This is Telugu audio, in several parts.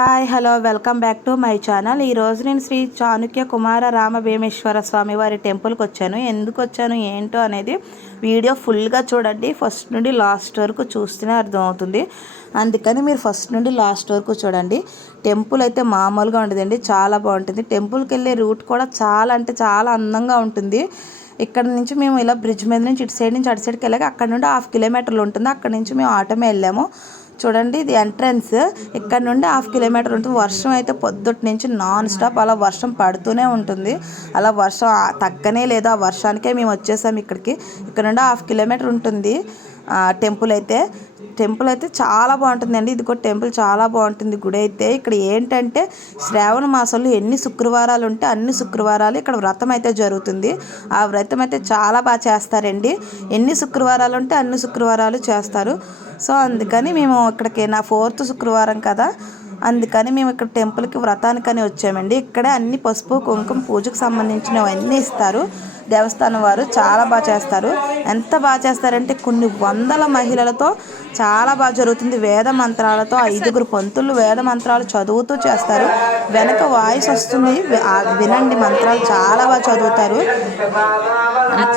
Hi hello welcome back to my channel. ఈరోజు నేను శ్రీ చాణుక్య కుమార రామ భీమేశ్వర స్వామి వారి టెంపుల్కి వచ్చాను. ఎందుకు వచ్చాను ఏంటో అనేది వీడియో ఫుల్గా చూడండి. ఫస్ట్ నుండి లాస్ట్ వరకు చూస్తేనే అర్థమవుతుంది. అందుకని మీరు ఫస్ట్ నుండి లాస్ట్ వరకు చూడండి. టెంపుల్ అయితే మామూలుగా ఉండదండి, చాలా బాగుంటుంది. టెంపుల్కి వెళ్ళే రూట్ కూడా చాలా అంటే చాలా అందంగా ఉంటుంది. ఇక్కడ నుంచి మేము ఇలా బ్రిడ్జ్ మీద నుంచి ఇటు సైడ్ నుంచి అటు సైడ్కి వెళ్ళాక అక్కడ నుండి 1/2 కిలోమీటర్లు ఉంటుంది. అక్కడ నుంచి మేము ఆటో మీద వెళ్ళాము. చూడండి, ఇది ఎంట్రన్స్. ఇక్కడ నుండి 1/2 కిలోమీటర్ ఉంటుంది. వర్షం అయితే పొద్దుటి నుంచి నాన్ స్టాప్ అలా వర్షం పడుతూనే ఉంటుంది. అలా వర్షం తగ్గనే లేదు. ఆ వర్షానికే మేము వచ్చేసాము ఇక్కడికి. ఇక్కడ నుండి 1/2 కిలోమీటర్ ఉంటుంది టెంపుల్ అయితే చాలా బాగుంటుందండి. ఇది కూడా టెంపుల్ చాలా బాగుంటుంది. గుడి అయితే ఇక్కడ ఏంటంటే శ్రావణ మాసంలో ఎన్ని శుక్రవారాలు ఉంటే అన్ని శుక్రవారాలు ఇక్కడ వ్రతం అయితే జరుగుతుంది. ఆ వ్రతం అయితే చాలా బాగా చేస్తారండి. ఎన్ని శుక్రవారాలు ఉంటే అన్ని శుక్రవారాలు చేస్తారు. సో అందుకని మేము ఇక్కడికి, నా 4th శుక్రవారం కదా, అందుకని మేము ఇక్కడ టెంపుల్కి వ్రతానికని వచ్చామండి. ఇక్కడే అన్ని పసుపు కుంకుమ పూజకు సంబంధించినవన్నీ ఇస్తారు. దేవస్థానం వారు చాలా బాగా చేస్తారు. ఎంత బాగా చేస్తారంటే కొన్ని వందల మహిళలతో చాలా బాగా జరుగుతుంది. వేద మంత్రాలతో 5గురు పంతులు వేద మంత్రాలు చదువుతూ చేస్తారు. వెనక వాయిస్ వస్తుంది, వినండి. మంత్రాలు చాలా బాగా చదువుతారు.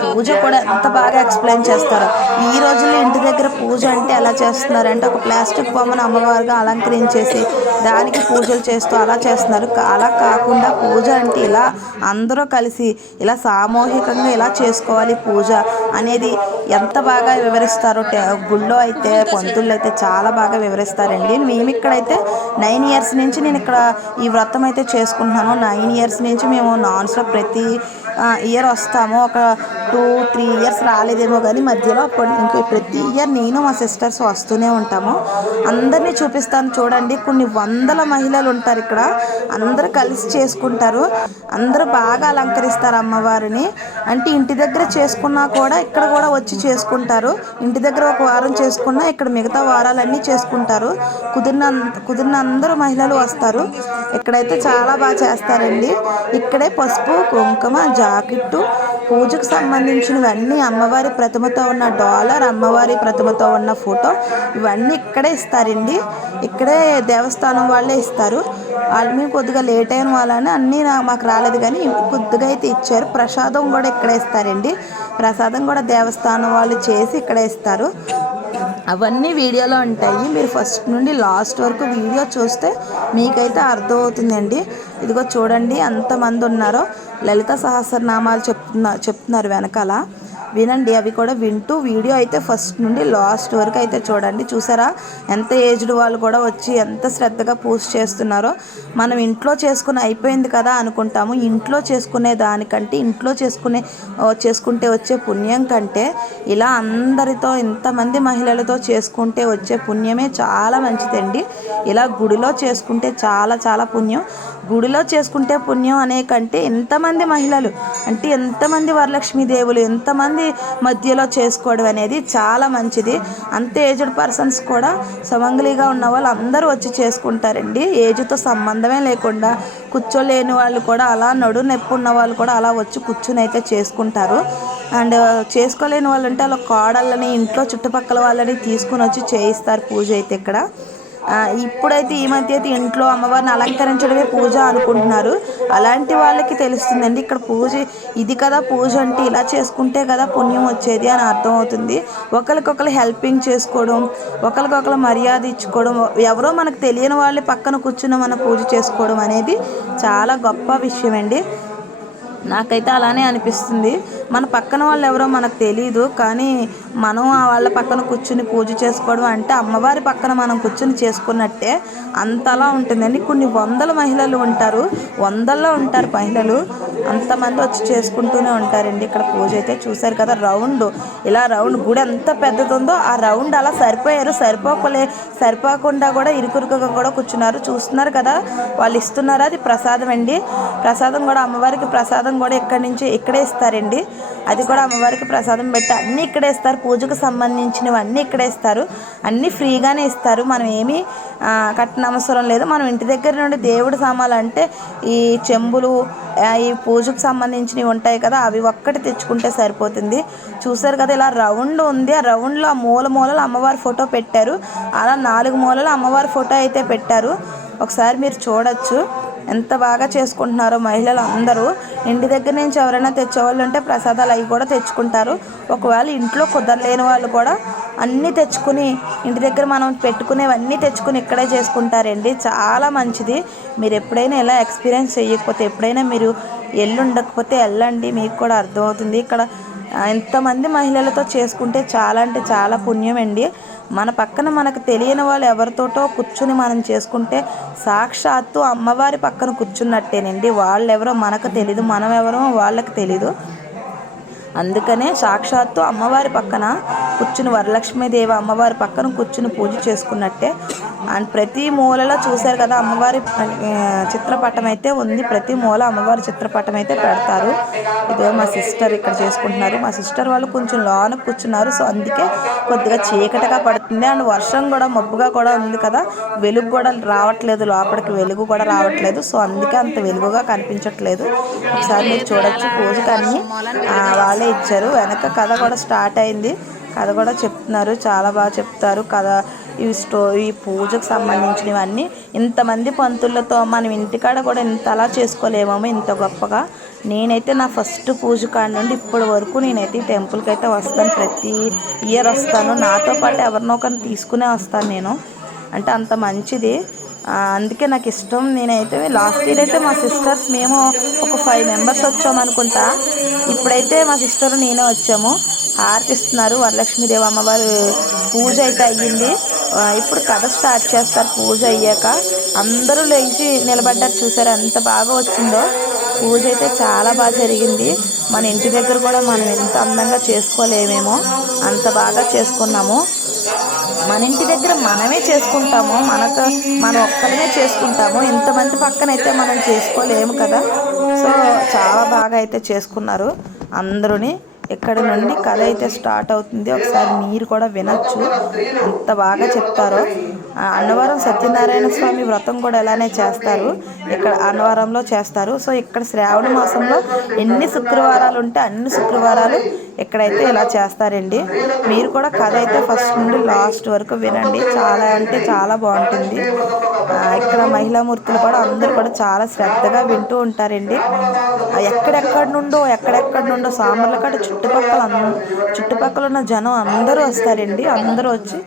పూజ కూడా ఎంత బాగా ఎక్స్ప్లెయిన్ చేస్తారు. ఈ రోజుల్లో ఇంటి దగ్గర పూజ అంటే ఎలా చేస్తున్నారంటే ఒక ప్లాస్టిక్ బొమ్మను అమ్మవారుగా అలంకరించేసి దానికి పూజలు చేస్తూ అలా చేస్తున్నారు. అలా కాకుండా పూజ అంటే ఇలా అందరూ కలిసి ఇలా సామూహికంగా ఇలా చేసుకోవాలి పూజ అనేది ఎంత బాగా వివరిస్తారో. గుళ్ళో అయితే పంతులు అయితే చాలా బాగా వివరిస్తారండి. మేము ఇక్కడైతే 9 years నుంచి నేను ఇక్కడ ఈ వ్రతం అయితే చేసుకుంటున్నాను. 9 years నుంచి మేము నాన్ స్టాప్ ప్రతి ఇయర్ వస్తాము. ఒక 2-3 years రాలేదేమో కానీ మధ్యలో ఇంక ప్రతి ఇయర్ నేను మా సిస్టర్స్ వస్తూనే ఉంటాము. అందరినీ చూపిస్తాను చూడండి. కొన్ని వందల మహిళలు ఉంటారు ఇక్కడ. అందరూ కలిసి చేసుకుంటారు. అందరూ బాగా అలంకరిస్తారు అమ్మవారిని. అంటే ఇంటి దగ్గర చేసుకున్నా కూడా ఇక్కడ కూడా వచ్చి చేసుకుంటారు. ఇంటి దగ్గర ఒక వారం చేసుకున్నా ఇక్కడ మిగతా వారాలన్నీ చేసుకుంటారు. కుదిరిన అందరూ మహిళలు వస్తారు. ఇక్కడైతే చాలా బాగా చేస్తారండి. ఇక్కడే పసుపు కుంకుమ జాకెట్టు పూజకు సంబంధించినవన్నీ, అమ్మవారి ప్రతిమతో ఉన్న డాలర్, అమ్మవారి ప్రతిమతో ఉన్న ఫోటో, ఇవన్నీ ఇక్కడే ఇస్తారండి. ఇక్కడే దేవస్థానం వాళ్ళే ఇస్తారు. వాళ్ళు మేము కొద్దిగా లేట్ అయిన వాళ్ళని అన్నీ మాకు రాలేదు కానీ కొద్దిగా అయితే ఇచ్చారు. ప్రసాదం కూడా ఇక్కడే ఇస్తారండి. ప్రసాదం కూడా దేవస్థానం వాళ్ళు చేసి ఇక్కడే ఇస్తారు. అవన్నీ వీడియోలో ఉంటాయి. మీరు ఫస్ట్ నుండి లాస్ట్ వరకు వీడియో చూస్తే మీకైతే అర్థమవుతుందండి. ఇదిగో చూడండి ఎంతమంది ఉన్నారో. లలిత సహస్రనామాలు చెప్తున్నారు వెనకాల, వినండి. అవి కూడా వింటూ వీడియో అయితే ఫస్ట్ నుండి లాస్ట్ వరకు అయితే చూడండి. చూసారా ఎంత ఏజ్డ్ వాళ్ళు కూడా వచ్చి ఎంత శ్రద్ధగా పూజ చేస్తున్నారో. మనం ఇంట్లో చేసుకుని అయిపోయింది కదా అనుకుంటాము. ఇంట్లో చేసుకునే దానికంటే ఇంట్లో చేసుకుంటే వచ్చే పుణ్యం కంటే ఇలా అందరితో ఇంతమంది మహిళలతో చేసుకుంటే వచ్చే పుణ్యమే చాలా మంచిదండి. ఇలా గుడిలో చేసుకుంటే చాలా చాలా పుణ్యం. గుడిలో చేసుకుంటే పుణ్యం అనే కంటే ఎంతమంది మహిళలు అంటే ఎంతమంది వరలక్ష్మీదేవులు ఎంతమంది మధ్యలో చేసుకోవడం అనేది చాలా మంచిది. అంతే ఏజ్డ్ పర్సన్స్ కూడా సమంగలిగా ఉన్న వాళ్ళు అందరూ వచ్చి చేసుకుంటారండి. ఏజ్తో సంబంధమే లేకుండా కూర్చోలేని వాళ్ళు కూడా అలా నొప్పి ఉన్న వాళ్ళు కూడా అలా వచ్చి కూర్చుని అయితే చేసుకుంటారు. అండ్ చేసుకోలేని వాళ్ళు ఉంటే అలా కోడళ్ళని ఇంట్లో చుట్టుపక్కల వాళ్ళని తీసుకుని వచ్చి చేయిస్తారు పూజ అయితే ఇక్కడ. ఇప్పుడైతే ఈ మధ్య అయితే ఇంట్లో అమ్మవారిని అలంకరించడమే పూజ అనుకుంటున్నారు. అలాంటి వాళ్ళకి తెలుస్తుందండి ఇక్కడ పూజ ఇది కదా, పూజ అంటే ఇలా చేసుకుంటే కదా పుణ్యం వచ్చేది అని అర్థమవుతుంది. ఒకరికొకరు హెల్పింగ్ చేసుకోవడం, ఒకరికొకరు మర్యాద ఇచ్చుకోవడం, ఎవరో మనకు తెలియని వాళ్ళే పక్కన కూర్చుని మన పూజ చేసుకోవడం అనేది చాలా గొప్ప విషయం అండి. నాకైతే అలానే అనిపిస్తుంది. మన పక్కన వాళ్ళు ఎవరో మనకు తెలియదు కానీ మనం వాళ్ళ పక్కన కూర్చుని పూజ చేసుకోవడం అంటే అమ్మవారి పక్కన మనం కూర్చుని చేసుకున్నట్టే అంతలా ఉంటుందండి. కొన్ని వందల మహిళలు ఉంటారు, వందల్లో ఉంటారు మహిళలు. అంతమంది వచ్చి చేసుకుంటూనే ఉంటారండి ఇక్కడ పూజ అయితే. చూసారు కదా రౌండ్, ఇలా రౌండ్ గుడి ఎంత పెద్దది ఉందో ఆ రౌండ్ అలా సరిపోయారు. సరిపోకుండా కూడా ఇరుకురుకుగా కూడా కూర్చున్నారు. చూస్తున్నారు కదా వాళ్ళు ఇస్తున్నారు, అది ప్రసాదం అండి. ప్రసాదం కూడా అమ్మవారికి ప్రసాదం కూడా ఇక్కడే ఇస్తారండి. అది కూడా అమ్మవారికి ప్రసాదం పెట్టి అన్నీ ఇక్కడే ఇస్తారు. పూజకు సంబంధించినవి అన్నీ ఇక్కడే ఇస్తారు. అన్నీ ఫ్రీగానే ఇస్తారు. మనం ఏమీ కట్టిన అవసరం లేదు. మనం ఇంటి దగ్గర నుండి దేవుడి సామాన్లు అంటే ఈ చెంబులు, ఈ పూజకు సంబంధించినవి ఉంటాయి కదా, అవి ఒక్కటి తెచ్చుకుంటే సరిపోతుంది. చూసారు కదా ఇలా రౌండ్ ఉంది. ఆ రౌండ్లో ఆ మూలలు అమ్మవారి ఫోటో పెట్టారు. అలా 4 మూలలు అమ్మవారి ఫోటో అయితే పెట్టారు. ఒకసారి మీరు చూడొచ్చు ఎంత బాగా చేసుకుంటున్నారో మహిళలు అందరూ. ఇంటి దగ్గర నుంచి ఎవరైనా తెచ్చేవాళ్ళు ఉంటే ప్రసాదాలు అవి కూడా తెచ్చుకుంటారు. ఒకవేళ ఇంట్లో కుదరలేని వాళ్ళు కూడా అన్నీ తెచ్చుకుని ఇంటి దగ్గర మనం పెట్టుకునేవన్నీ తెచ్చుకుని ఇక్కడే చేసుకుంటారండి. చాలా మంచిది. మీరు ఎప్పుడైనా ఇలా ఎక్స్పీరియన్స్ చేయకపోతే, ఎప్పుడైనా మీరు ఉండకపోతే వెళ్ళండి, మీకు కూడా అర్థమవుతుంది. ఇక్కడ ఇంతమంది మహిళలతో చేసుకుంటే చాలా అంటే చాలా పుణ్యం అండి. మన పక్కన మనకు తెలియని వాళ్ళు ఎవరితోటో కూర్చుని మనం చేసుకుంటే సాక్షాత్తు అమ్మవారి పక్కన కూర్చున్నట్టేనండి. వాళ్ళెవరో మనకు తెలీదు, మనం ఎవరో వాళ్ళకి తెలీదు. అందుకనే సాక్షాత్తు అమ్మవారి పక్కన కూర్చుని, వరలక్ష్మీదేవి అమ్మవారి పక్కన కూర్చుని పూజ చేసుకున్నట్టే. అండ్ ప్రతి మూలలో చూశారు కదా అమ్మవారి చిత్రపటం అయితే ఉంది. ప్రతి మూల అమ్మవారి చిత్రపటం అయితే పెడతారు. ఇదో మా సిస్టర్ ఇక్కడ చేసుకుంటున్నారు. మా సిస్టర్ వాళ్ళు కొంచెం లోన కూర్చున్నారు. సో అందుకే కొద్దిగా చీకటిగా పడుతుంది. అండ్ వర్షం కూడా మబ్బుగా కూడా ఉంది కదా, వెలుగు కూడా రావట్లేదు, లోపలికి వెలుగు కూడా రావట్లేదు. సో అందుకే అంత వెలుగుగా కనిపించట్లేదు. ఒకసారి మీరు చూడొచ్చు. పూజకి అన్నీ వాళ్ళే ఇచ్చారు. వెనక కథ కూడా స్టార్ట్ అయింది. కథ కూడా చెప్తున్నారు, చాలా బాగా చెప్తారు కథ. ఈ పూజకు సంబంధించినవన్నీ ఇంతమంది పంతులతో మనం ఇంటికాడ కూడా ఇంతలా చేసుకోలేమేమో ఇంత గొప్పగా. నేనైతే నా ఫస్ట్ పూజ కాడ నుండి ఇప్పటి వరకు నేనైతే ఈ టెంపుల్కి అయితే వస్తాను. ప్రతి ఇయర్ వస్తాను. నాతో పాటు ఎవరినో ఒకరిని తీసుకునే వస్తాను నేను. అంటే అంత మంచిది. అందుకే నాకు ఇష్టం. నేనైతే లాస్ట్ ఇయర్ అయితే మా సిస్టర్స్ మేము ఒక 5 మెంబర్స్ వచ్చాము అనుకుంటా. ఇప్పుడైతే మా సిస్టర్ నేనే వచ్చాము. హారతి ఇస్తున్నారు. వరలక్ష్మీదేవి అమ్మవారు పూజ అయితే అయ్యింది. ఇప్పుడు కథ స్టార్ట్ చేస్తారు. పూజ అయ్యాక అందరూ లేచి నిలబడ్డారు. చూసారు ఎంత బాగా వచ్చిందో. పూజ అయితే చాలా బాగా జరిగింది. మన ఇంటి దగ్గర కూడా మనం ఎంత అందంగా చేసుకోలేమేమో అంత బాగా చేసుకున్నాము. మన ఇంటి దగ్గర మనమే చేసుకుంటాము, మనం ఒక్కరినే చేసుకుంటాము. ఇంతమంది పక్కనైతే మనం చేసుకోలేము కదా. సో చాలా బాగా అయితే చేసుకున్నారు అందరూని. ఇక్కడ నుండి కథ అయితే స్టార్ట్ అవుతుంది. ఒకసారి మీరు కూడా వినొచ్చు ఎంత బాగా చెప్తారో. అన్నవరం సత్యనారాయణ స్వామి వ్రతం కూడా ఇలానే చేస్తారు. ఇక్కడ అన్నవరంలో చేస్తారు. సో ఇక్కడ శ్రావణ మాసంలో ఎన్ని శుక్రవారాలు ఉంటే అన్ని శుక్రవారాలు ఇక్కడైతే ఇలా చేస్తారండి. మీరు కూడా కథ అయితే ఫస్ట్ నుండి లాస్ట్ వరకు వినండి. చాలా అంటే చాలా బాగుంటుంది. ఇక్కడ మహిళామూర్తులు కూడా అందరూ కూడా చాలా శ్రద్ధగా వింటూ ఉంటారండి. ఎక్కడెక్కడి నుండో సామర్లకాడ చుట్టుపక్కల ఉన్న జనం అందరూ వస్తారండి. అందరూ వచ్చి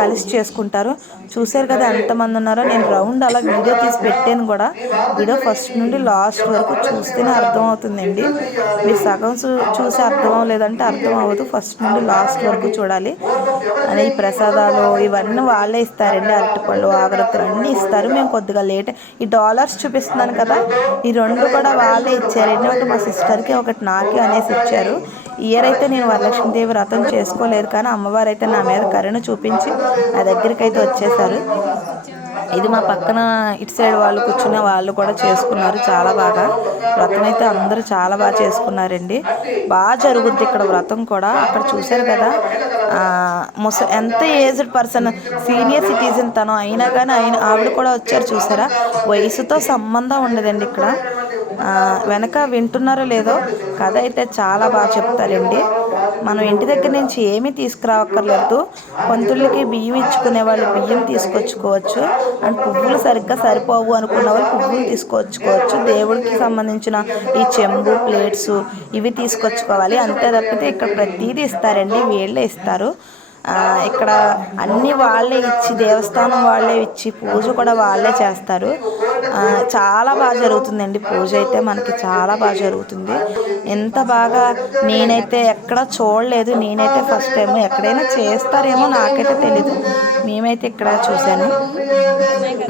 కలిసి చేసుకుంటారు. చూశారు కదా ఎంతమంది ఉన్నారో. నేను రౌండ్ అలా వీడియో తీసి పెట్టాను కూడా. వీడియో ఫస్ట్ నుండి లాస్ట్ వరకు చూస్తేనే అర్థమవుతుందండి. మీరు సగం చూసి అర్థం అవ్వలేదంటే అర్థం అవ్వదు. ఫస్ట్ నుండి లాస్ట్ వరకు చూడాలి. అని ఈ ప్రసాదాలు ఇవన్నీ వాళ్ళే ఇస్తారండి. అరటిపళ్ళు, ఆగరత్తులు అన్నీ ఇస్తారు. మేము కొద్దిగా లేట్. ఈ డాలర్స్ చూపిస్తున్నాను కదా, ఈ 2 కూడా వాళ్ళే ఇచ్చారు. ఒకటి మా సిస్టర్కి, ఒకటి నాకే అనేసి ఇచ్చారు. ఇయర్ అయితే నేను వరలక్ష్మీదేవి వ్రతం చేసుకోలేదు, కానీ అమ్మవారు అయితే నా మీద కరుణ చూపించి నా దగ్గరికి అయితే వచ్చేసారు. ఇది మా పక్కన ఇటు సైడ్ వాళ్ళు కూర్చున్న వాళ్ళు కూడా చేసుకున్నారు చాలా బాగా. వ్రతం అయితే అందరూ చాలా బాగా చేసుకున్నారండి. బాగా జరుగుద్ది ఇక్కడ వ్రతం కూడా. అక్కడ చూశారు కదా ఎంత ఏజ్డ్ పర్సన్, సీనియర్ సిటిజన్ తను అయినా కానీ ఆవిడ కూడా వచ్చారు. చూసారా, వయసుతో సంబంధం ఉండదండి ఇక్కడ. వెనక వింటున్నారో లేదో కథ అయితే చాలా బాగా చెప్తారండి. మనం ఇంటి దగ్గర నుంచి ఏమీ తీసుకురావక్కర్లేదు. పంతులకి బియ్యం ఇచ్చుకునే వాళ్ళు బియ్యం తీసుకొచ్చుకోవచ్చు. అండ్ పువ్వులు సరిగ్గా సరిపోవు అనుకున్న వాళ్ళు పువ్వులు తీసుకొచ్చుకోవచ్చు. దేవుడికి సంబంధించిన ఈ చెంబు, ప్లేట్స్ ఇవి తీసుకొచ్చుకోవాలి. అంతే తప్పితే ఇక్కడ ప్రతిదీ ఇస్తారండి, వీళ్ళే ఇస్తారు. ఇక్కడ అన్నీ వాళ్ళే ఇచ్చి, దేవస్థానం వాళ్ళే ఇచ్చి పూజ కూడా వాళ్ళే చేస్తారు. చాలా బాగా జరుగుతుందండి పూజ అయితే. మనకి చాలా బాగా జరుగుతుంది. ఎంత బాగా నేనైతే ఎక్కడ చూడలేదు. నేనైతే ఫస్ట్ టైం. ఎక్కడైనా చేస్తారేమో నాకైతే తెలీదు. మేమైతే ఇక్కడ చూశాను.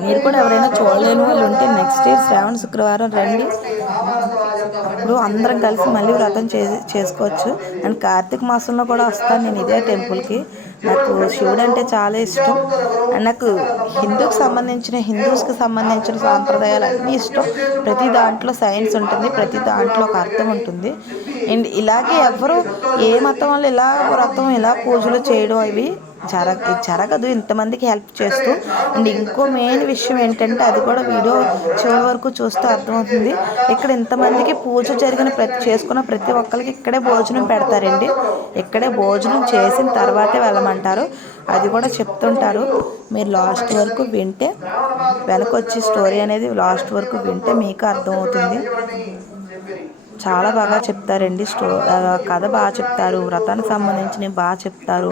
మీరు కూడా ఎవరైనా చూడలేని వాళ్ళు ఉంటే నెక్స్ట్ ఇయర్ శ్రావణ శుక్రవారం రండి. అప్పుడు అందరం కలిసి మళ్ళీ వ్రతం చేసుకోవచ్చు. అండ్ కార్తీక మాసంలో కూడా వస్తాను నేను ఇదే టెంపుల్కి. నాకు శివుడు అంటే చాలా ఇష్టం. అండ్ నాకు హిందూస్కి సంబంధించిన సాంప్రదాయాలు అన్నీ ఇష్టం. ప్రతి దాంట్లో సైన్స్ ఉంటుంది, ప్రతి దాంట్లో ఒక అర్థం ఉంటుంది. అండ్ ఇలాగే ఎవరు ఏ మతం వాళ్ళు ఇలా వ్రతం ఇలా పూజలు చేయడం ఇవి జరగదు ఇంతమందికి హెల్ప్ చేస్తూ. అండ్ ఇంకో మెయిన్ విషయం ఏంటంటే, అది కూడా వీడియో చివరి వరకు చూస్తే అర్థమవుతుంది. ఇక్కడ ఇంతమందికి పూజ జరిగిన చేసుకున్న ప్రతి ఒక్కరికి ఇక్కడే భోజనం పెడతారండి. ఇక్కడే భోజనం చేసిన తర్వాతే వెళ్ళమంటారు. అది కూడా చెప్తుంటారు. మీరు లాస్ట్ వరకు వింటే, వెనకొచ్చి స్టోరీ అనేది లాస్ట్ వరకు వింటే మీకు అర్థమవుతుంది. చాలా బాగా చెప్తారండి. కథ బాగా చెప్తారు, వ్రతానికి సంబంధించినవి బాగా చెప్తారు.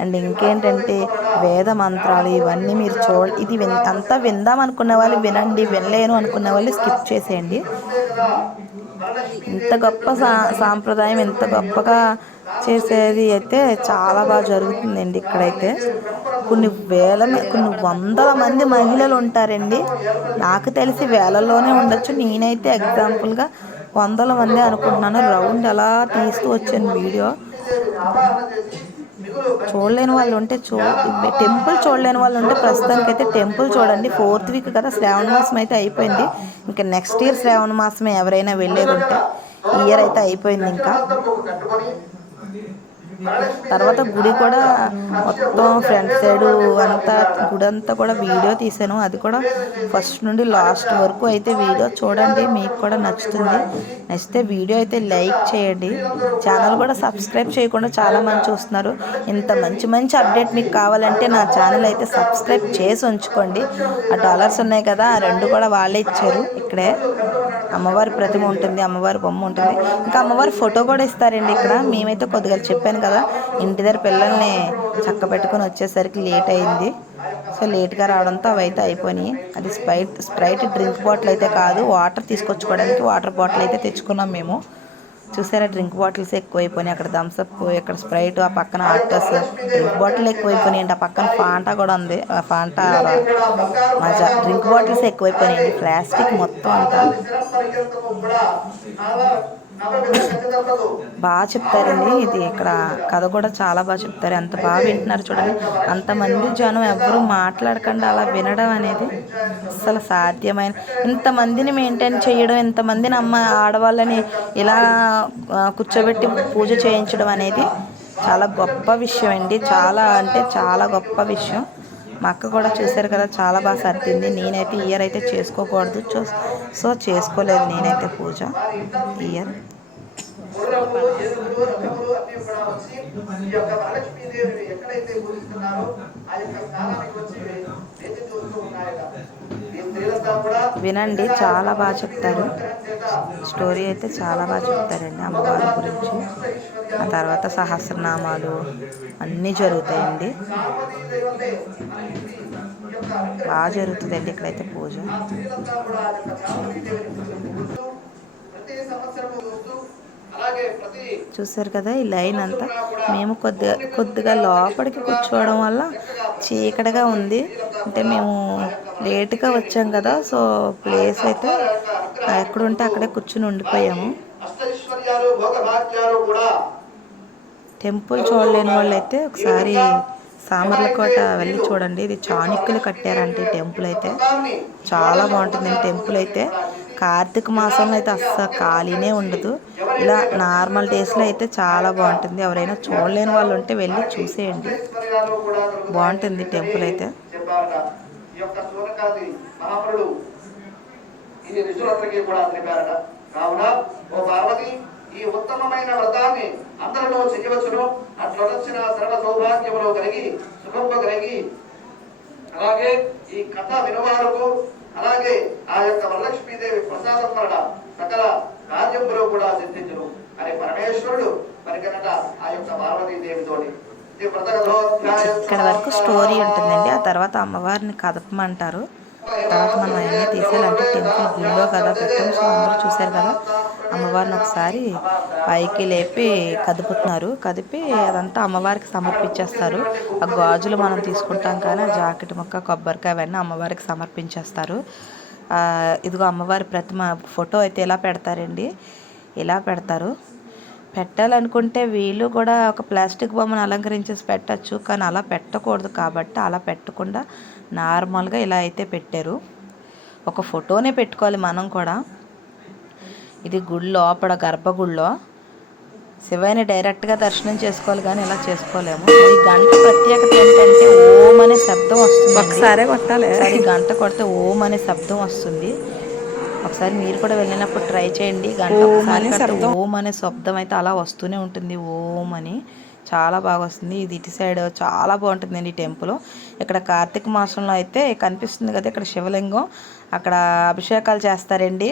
అండ్ ఇంకేంటంటే వేద మంత్రాలు ఇవన్నీ మీరు ఇది అంతా విందాం అనుకునే వాళ్ళు వినండి, వినలేను అనుకునే వాళ్ళు స్కిప్ చేసేయండి. ఇంత గొప్ప సాంప్రదాయం, ఇంత గొప్పగా చేసేది అయితే చాలా బాగా జరుగుతుందండి ఇక్కడైతే. కొన్ని వందల మంది మహిళలు ఉంటారండి. నాకు తెలిసి వేలల్లోనే ఉండొచ్చు. నేనైతే ఎగ్జాంపుల్గా వందల మంది అనుకుంటున్నాను. రౌండ్ అలా తీస్తూ వచ్చాను వీడియో. చూడలేని వాళ్ళు ఉంటే టెంపుల్ చూడలేని వాళ్ళు ఉంటే ప్రస్తుతానికైతే టెంపుల్ చూడండి. 4th వీక్ కదా, శ్రావణ మాసం అయితే అయిపోయింది. ఇంకా నెక్స్ట్ ఇయర్ శ్రావణ మాసమే ఎవరైనా వెళ్ళేది ఉంటే. ఈ ఇయర్ అయితే అయిపోయింది. ఇంకా తర్వాత గుడి కూడా మొత్తం ఫ్రంట్ సైడ్ అంతా గుడి అంతా కూడా వీడియో తీసాను. అది కూడా ఫస్ట్ నుండి లాస్ట్ వరకు అయితే వీడియో చూడండి, మీకు కూడా నచ్చుతుంది. నచ్చితే వీడియో అయితే లైక్ చేయండి. ఛానల్ కూడా సబ్స్క్రైబ్ చేయకుండా చాలామంది చూస్తున్నారు. ఇంత మంచి మంచి అప్డేట్ మీకు కావాలంటే నా ఛానల్ అయితే సబ్స్క్రైబ్ చేసి ఉంచుకోండి. ఆ డాలర్స్ ఉన్నాయి కదా, ఆ 2 కూడా వాళ్ళే ఇచ్చారు. ఇక్కడే అమ్మవారి ప్రతిమ ఉంటుంది, అమ్మవారి బొమ్మ ఉంటుంది, ఇంకా అమ్మవారి ఫోటో కూడా ఇస్తారండి ఇక్కడ. మేమైతే కొద్దిగా చెప్పాను కదా, ఇంటి దగ్గర పిల్లల్ని చక్క పెట్టుకొని వచ్చేసరికి లేట్ అయింది. సో లేట్గా రావడంతో అవి అయితే అయిపోయినాయి. అది స్ప్రైట్ డ్రింక్ బాటిల్ అయితే కాదు, వాటర్ తీసుకొచ్చుకోవడానికి వాటర్ బాటిల్ అయితే తెచ్చుకున్నాం మేము. చూసారా, డ్రింక్ బాటిల్స్ ఎక్కువైపోయినాయి. అక్కడ థమ్స్అప్, ఇక్కడ స్ప్రైట్, ఆ పక్కన ఆర్టస్. డ్రింక్ బాటిల్ ఎక్కువైపోయినాయి అండి. ఆ పక్కన ఫాంటా కూడా ఉంది, ఫాంటా మజా. డ్రింక్ బాటిల్స్ ఎక్కువైపోయినాయండి, ప్లాస్టిక్ మొత్తం అంతా. బాగా చెప్తారండి. ఇది ఇక్కడ కథ కూడా చాలా బాగా చెప్తారు. ఎంత బాగా వింటున్నారు చూడండి. అంతమంది జనం ఎవ్వరూ మాట్లాడకుండా అలా వినడం అనేది అసలు సాధ్యమైన, ఇంతమందిని మెయింటైన్ చేయడం, ఇంతమందిని ఆడవాళ్ళని ఇలా కూర్చోబెట్టి పూజ చేయించడం అనేది చాలా గొప్ప విషయం అండి. చాలా అంటే చాలా గొప్ప విషయం. మా అక్క కూడా చూశారు కదా, చాలా బాగా సర్దింది. నేనైతే ఇయర్ అయితే చేసుకోకూడదు, సో చేసుకోలేదు నేనైతే పూజ ఇయర్. వినండి, చాలా బాగా చెప్తారు. స్టోరీ అయితే చాలా బాగా చెప్తారండి అమ్మవారి గురించి. ఆ తర్వాత సహస్రనామాలు అన్నీ జరుగుతాయండి. బాగా జరుగుతుందండి ఇక్కడైతే పూజ. చూసారు కదా ఈ లైన్ అంతా. మేము కొద్దిగా లోపలికి కూర్చోవడం వల్ల చీకటిగా ఉంది. అంటే మేము లేట్గా వచ్చాం కదా, సో ప్లేస్ అయితే ఎక్కడుంటే అక్కడే కూర్చుని ఉండిపోయాము. టెంపుల్ చూడలేని వాళ్ళు అయితే ఒకసారి సామర్లకోట వెళ్ళి చూడండి. ఇది చాణక్యులు కట్టారంటే టెంపుల్ అయితే చాలా బాగుంటుంది. టెంపుల్ అయితే కార్తీక మాసంలో అయితే అస్సలు ఖాళీనే ఉండదు. ఇలా నార్మల్ డేస్లో అయితే చాలా బాగుంటుంది. ఎవరైనా చూడలేని వాళ్ళు ఉంటే వెళ్ళి చూసేయండి, బాగుంటుంది టెంపుల్ అయితే. ఈ ఉత్తమమైన వ్రతాన్ని అందరిలో చేయవచ్చును. అట్లా వచ్చిన సర్వ సౌభాగ్యములు కలిగి సుఖంలో కలిగి, అలాగే ఈ కథ వినవారకు, అలాగే ఆ యొక్క వరలక్ష్మీదేవి ప్రసాదం వలన సకల కార్యములు కూడా సిద్ధించును అని పరమేశ్వరుడు పరిగణట ఆ యొక్క పార్వతీదేవితోటి. ఇక్కడ వరకు స్టోరీ ఉంటుందండి. ఆ తర్వాత అమ్మవారిని కదపమంటారు. తర్వాత మనం అవన్నీ తీసేయాలంటే టెంపుల్ గుళ్ళో కదా పెట్టాం. సో అందరూ చూశారు కదా, అమ్మవారిని ఒకసారి పైకి లేపి కదుపుతున్నారు. కదిపి అదంతా అమ్మవారికి సమర్పించేస్తారు. ఆ గాజులు మనం తీసుకుంటాం కానీ ఆ జాకెట్ ముక్క, కొబ్బరికాయ అవన్నీ అమ్మవారికి సమర్పించేస్తారు. ఇదిగో అమ్మవారి ప్రతిమ ఫోటో అయితే ఇలా పెడతారండి, ఇలా పెడతారు. పెట్టాలనుకుంటే వీళ్ళు కూడా ఒక ప్లాస్టిక్ బొమ్మను అలంకరించేసి పెట్టచ్చు, కానీ అలా పెట్టకూడదు. కాబట్టి అలా పెట్టకుండా నార్మల్గా ఇలా అయితే పెట్టారు. ఒక ఫోటోనే పెట్టుకోవాలి మనం కూడా. ఇది గుడి లోపల, గర్భగుడిలో శివయ్యని డైరెక్ట్గా దర్శనం చేసుకోవాలి కానీ ఇలా చేసుకోలేము. ఈ గంట ప్రత్యేకత ఏంటంటే ఓం అనే శబ్దం వస్తుంది. ఒకసారే కొట్టాలి. ఒకసారి గంట కొడితే ఓం అనే శబ్దం వస్తుంది. ఒకసారి మీరు కూడా వెళ్ళినప్పుడు ట్రై చేయండి. గంట ఒకసారి కడితే ఓం అనే శబ్దం అయితే అలా వస్తూనే ఉంటుంది. ఓం అని చాలా బాగా వస్తుంది. ఇది ఇటు సైడ్ చాలా బాగుంటుందండి ఈ టెంపుల్. ఇక్కడ కార్తీక మాసంలో అయితే కనిపిస్తుంది కదా, ఇక్కడ శివలింగం, అక్కడ అభిషేకాలు చేస్తారండి.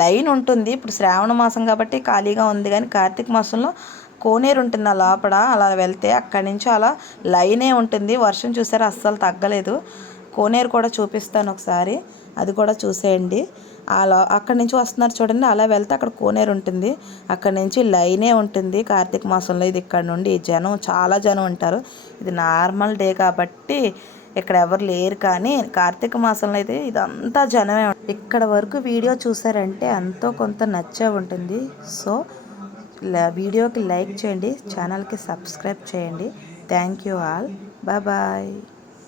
లైన్ ఉంటుంది. ఇప్పుడు శ్రావణ మాసం కాబట్టి ఖాళీగా ఉంది, కానీ కార్తీక మాసంలో కోనేరు ఉంటుంది ఆ లోపల. అలా వెళ్తే అక్కడి నుంచి అలా లైనే ఉంటుంది. వర్షం చూసారా, అస్సలు తగ్గలేదు. కోనేరు కూడా చూపిస్తాను ఒకసారి, అది కూడా చూసేయండి. అలా అక్కడి నుంచి వస్తున్నారు చూడండి, అలా వెళ్తే అక్కడ కోనేరు ఉంటుంది. అక్కడి నుంచి లైనే ఉంటుంది కార్తీక మాసంలో. ఇది ఇక్కడ నుండి జనం, చాలా జనం ఉంటారు. ఇది నార్మల్ డే కాబట్టి ఇక్కడ ఎవరు లేరు, కానీ కార్తీక మాసంలో అయితే ఇదంతా జనమే. ఇక్కడ వరకు వీడియో చూసారంటే ఎంతో కొంత నచ్చే ఉంటుంది. సో వీడియోకి లైక్ చేయండి, ఛానల్కి సబ్స్క్రైబ్ చేయండి. Thank you all, bye.